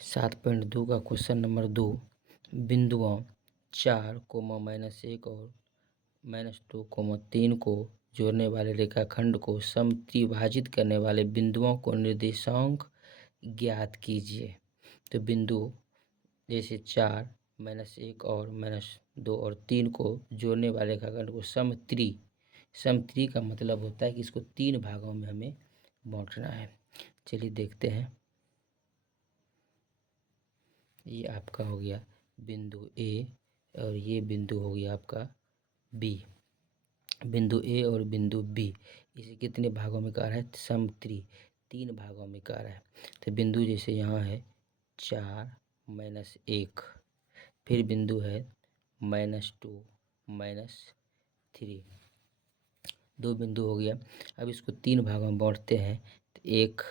7.2 का question number 2, बिंदुओं 4, -1 और -2, 3 को जोड़ने वाले रेखाखंड को समत्रिभाजित करने वाले बिंदुओं को निर्देशांक ज्ञात कीजिए। तो बिंदु जैसे 4, -1 और -2 और 3 को जोड़ने वाले रेखाखंड को समत्रि का मतलब होता है कि इसको 3 भागों में हमें बांटना है। चलिए देखते हैं। ये आपका हो गया बिंदु ए और ये बिंदु हो गया आपका बी। बिंदु ए और बिंदु बी इसे कितने भागों में काटा है? समत्रि 3 भागों में काटा है। तो बिंदु जैसे यहाँ है 4, -1, फिर बिंदु है -2, -3, 2 बिंदु हो गया। अब इसको 3 भागों में बांटते हैं। तो 1,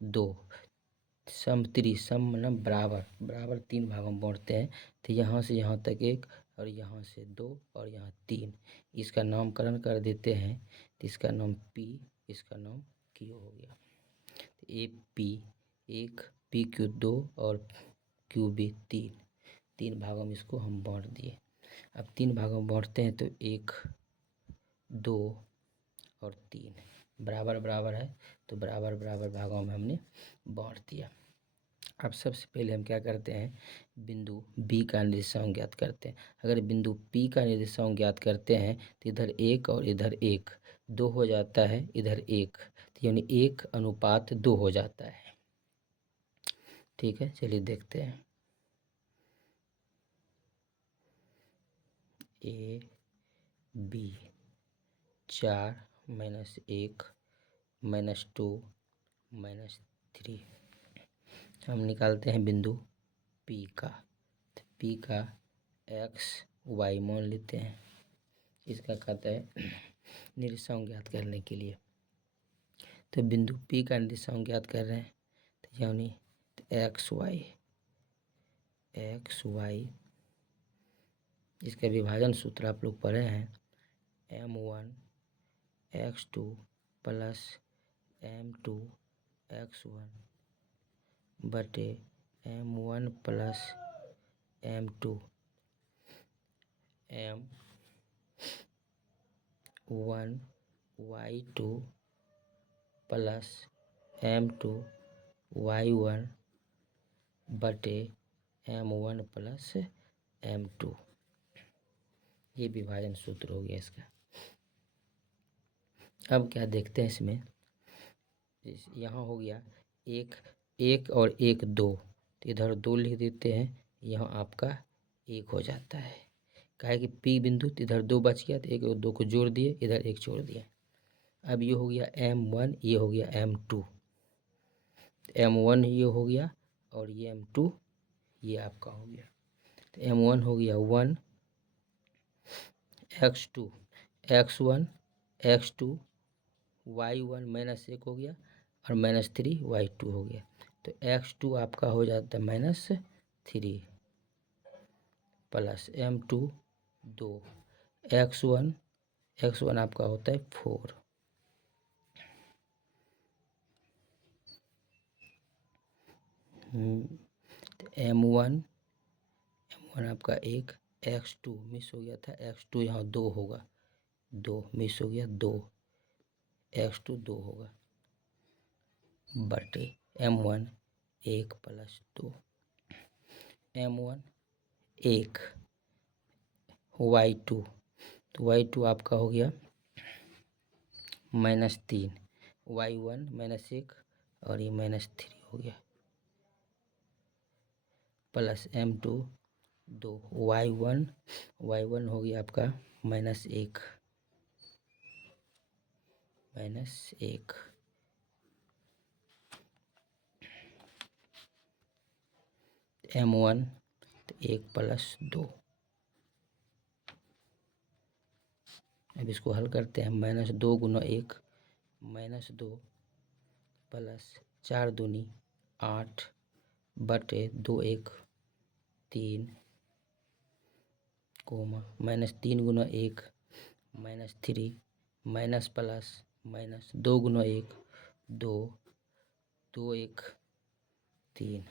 2 समत्रि मतलब बराबर 3 भागों में बांटते हैं। तो यहाँ से यहाँ तक 1 और यहाँ से 2 और यहाँ 3। इसका नामकरण कर देते हैं। तो इसका नाम P, इसका नाम Q हो गया। तो AP 1, PQ 2 और QB 3 भागों में इसको हम बांट दिए। अब 3 भागों में बांटते हैं तो 1, 2 और 3 बराबर है, तो बराबर भागों में हमने बांट दिया। अब सबसे पहले हम क्या करते हैं? बिंदु बी का निर्देशांक ज्ञात करते हैं। अगर बिंदु पी का निर्देशांक ज्ञात करते हैं तो इधर 1 और इधर 1 2 हो जाता है, इधर 1 तो यानी 1:2 हो जाता है। ठीक है, चलिए देखते हैं। ए बी 4, -1, -2, -3 हम निकालते हैं बिंदु P का। तो P का x y मान लेते हैं। इसका कहता है निर्देशांक ज्ञात करने के लिए। तो बिंदु P का निर्देशांक ज्ञात कर रहे हैं। तो यानी x y इसका विभाजन सूत्र आप लोग पढ़े हैं। m1 x2 plus m2 x1 बटे m1 plus m2 m1 y2 plus m2 y1 बटे m1 प्लस m2। ये विभाजन सूत्र हो गया इसका। अब क्या देखते हैं इसमें? यहाँ हो गया 1 और 1 2, तो इधर 2 लिख देते हैं। यहाँ आपका 1 हो जाता है। काहे कि P बिंदु तो इधर 2 बच गया, तो 1 और 2 को जोड़ दिए, इधर 1 छोड़ दिया। अब ये हो गया m1, ये हो गया m2। m1 ये हो गया और ये m2 ये आपका हो गया। तो m1 हो गया 1 x2 x1 x2 y1 -1 हो गया और -3 y2 हो गया। तो x2 आपका हो जाता है -3 प्लस m2 2 x1 आपका होता है 4। m1 आपका 1 x2 मिस हो गया था, x2 यहाँ 2 होगा, 2 मिस हो गया, 2 x2 2 होगा बटे m1 1 प्लस 2 m1 1 y2, तो y2 आपका हो गया -3 y1 -1 और ये -3 हो गया प्लस m2 2 y1 हो गया आपका -1 m1 1 प्लस 2। अब इसको हल करते हैं। -2 गुना 1 -2 प्लस 4 दूनी 8 बटे 2 1 3 -3 गुना 1 -3 माइनस प्लस माइनस 2 गुना 1 2 2 1 3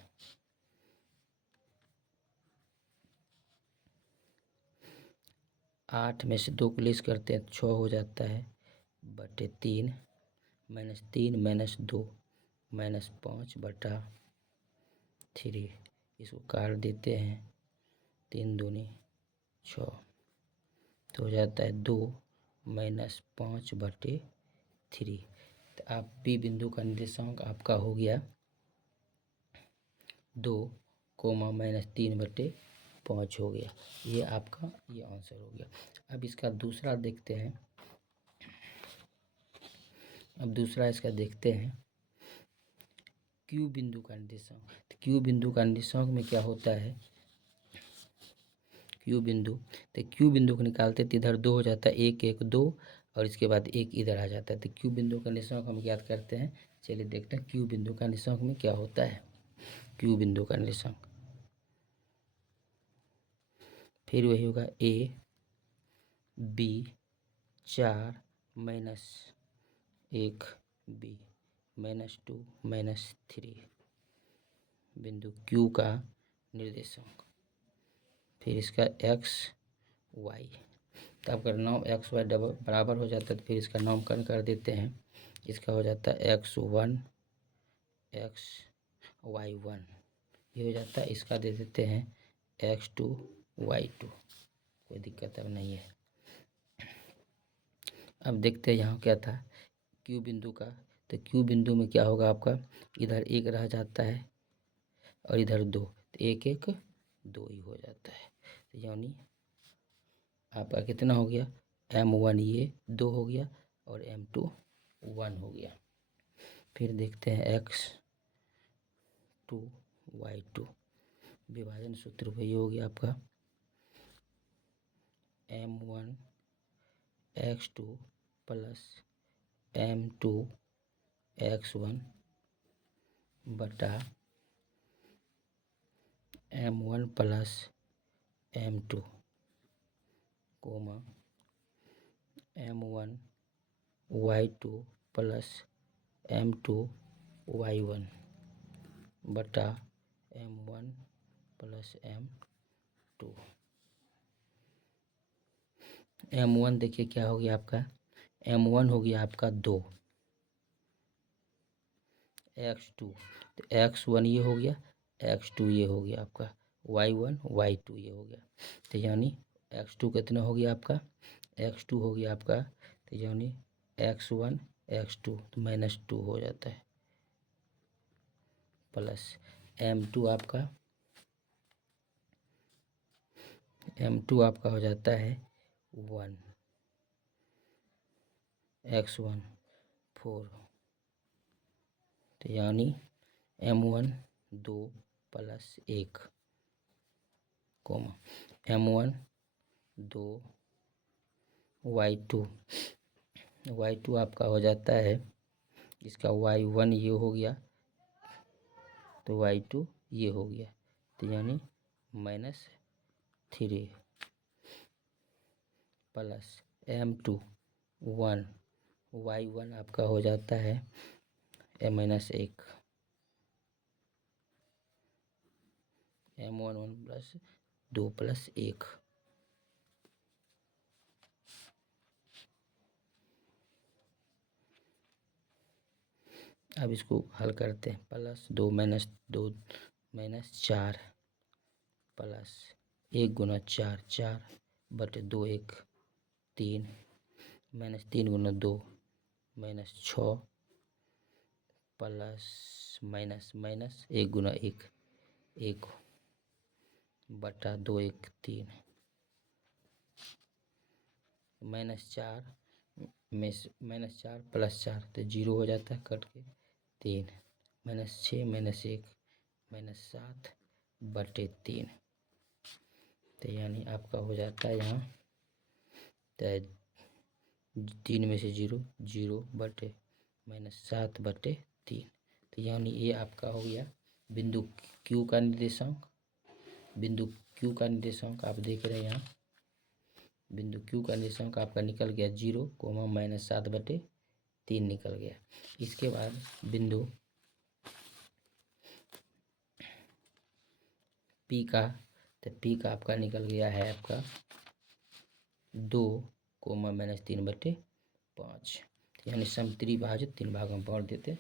8 में से 2 को लेस करते हैं तो 6 हो जाता है बटे 3 -3 -2 -5/3। इसको काट देते हैं, 3 दूनी 6 तो हो जाता है 2 -5/3। तो आप बी बिंदु का निर्देशांक आपका हो गया 2, -3/5 हो गया। ये आपका ये आंसर हो गया। अब इसका दूसरा देखते हैं। अब दूसरा इसका देखते हैं क्यू बिंदु का निर्देशांक। तो क्यू बिंदु का निर्देशांक में क्या होता है, क्यू बिंदु को निकालते तो इधर 2 हो जाता है, 1 1 2 और इसके बाद 1 इधर आ जाता है। तो क्यू बिंदु का निर्देशांक हम याद करते हैं। चलिए देखते हैं क्यू बिंदु का निर्देशांक में क्या होता है। क्यू बिंदु का निर्देशांक फिर वही होगा A B 4 -1 B -2 -3 बिंदु Q का निर्देशांक। फिर इसका x y, तो आपका नाम x y डबल बराबर हो जाता है तो फिर इसका नामकरण कर देते हैं। इसका हो जाता है x1 y1, ये हो जाता है। इसका दे देते हैं x2 y2, कोई दिक्कत अब नहीं है। अब देखते हैं यहाँ क्या था क्यू बिंदु का। तो क्यू बिंदु में क्या होगा आपका, इधर 1 रह जाता है और इधर 2, तो 1 1 2 ही हो जाता है। तो यानी आपका कितना हो गया, M1 ये 2 हो गया और M2 1 हो गया। फिर देखते हैं x2 y2, विभाजन सूत्र वही हो गया आपका M1 x2 plus M2 x1 बटा M1 plus M2 coma M1 y2 plus M2 y1 बटा M1 प्लस M2। M1 देखिए क्या हो गया आपका, M1 हो गया आपका 2, x2 तो x1 ये हो गया, x2 ये हो गया आपका, y1 y2 ये हो गया। तो यानी x2 कितना हो गया आपका, x2 हो गया आपका, तो यानी x1 x2 तो -2 हो जाता है प्लस M2 आपका हो जाता है 1 x1 4, तो यानी M1 2 plus 1 coma M1 2 y2 आपका हो जाता है, इसका y1 ये हो गया तो y2 ये हो गया, तो यानी -3 प्लस M2 1 y1 आपका हो जाता है -1 M1 1 प्लस 2 प्लस 1। अब इसको हल करते हैं, +2 -2 -4 प्लस 1 गुना 4 4 बटे 2 1 3 -3 गुना 2 -6 प्लस माइनस 1 गुना 1 1 बटा 2 1 3 -4 में -4 प्लस 4 तो 0 हो जाता है कट के 3 -6 -1 -7 बटे 3। तो यानी आपका हो जाता है यहाँ तो 3 में से 0 0 बटे -7 बटे 3। तो यानी ये आपका हो गया बिंदु क्यू का निर्देशांक। बिंदु क्यू का निर्देशांक आप देख रहे हैं यहाँ, बिंदु क्यू का निर्देशांक आपका निकल गया 0 कोमा -7 बटे 3 निकल गया। इसके बाद बिंदु पी का, तो पी का आपका निकल गया है आपका 2 कोमा -3/5, यानी समत्रिभाज्य 3 भागों में बांट देते हैं।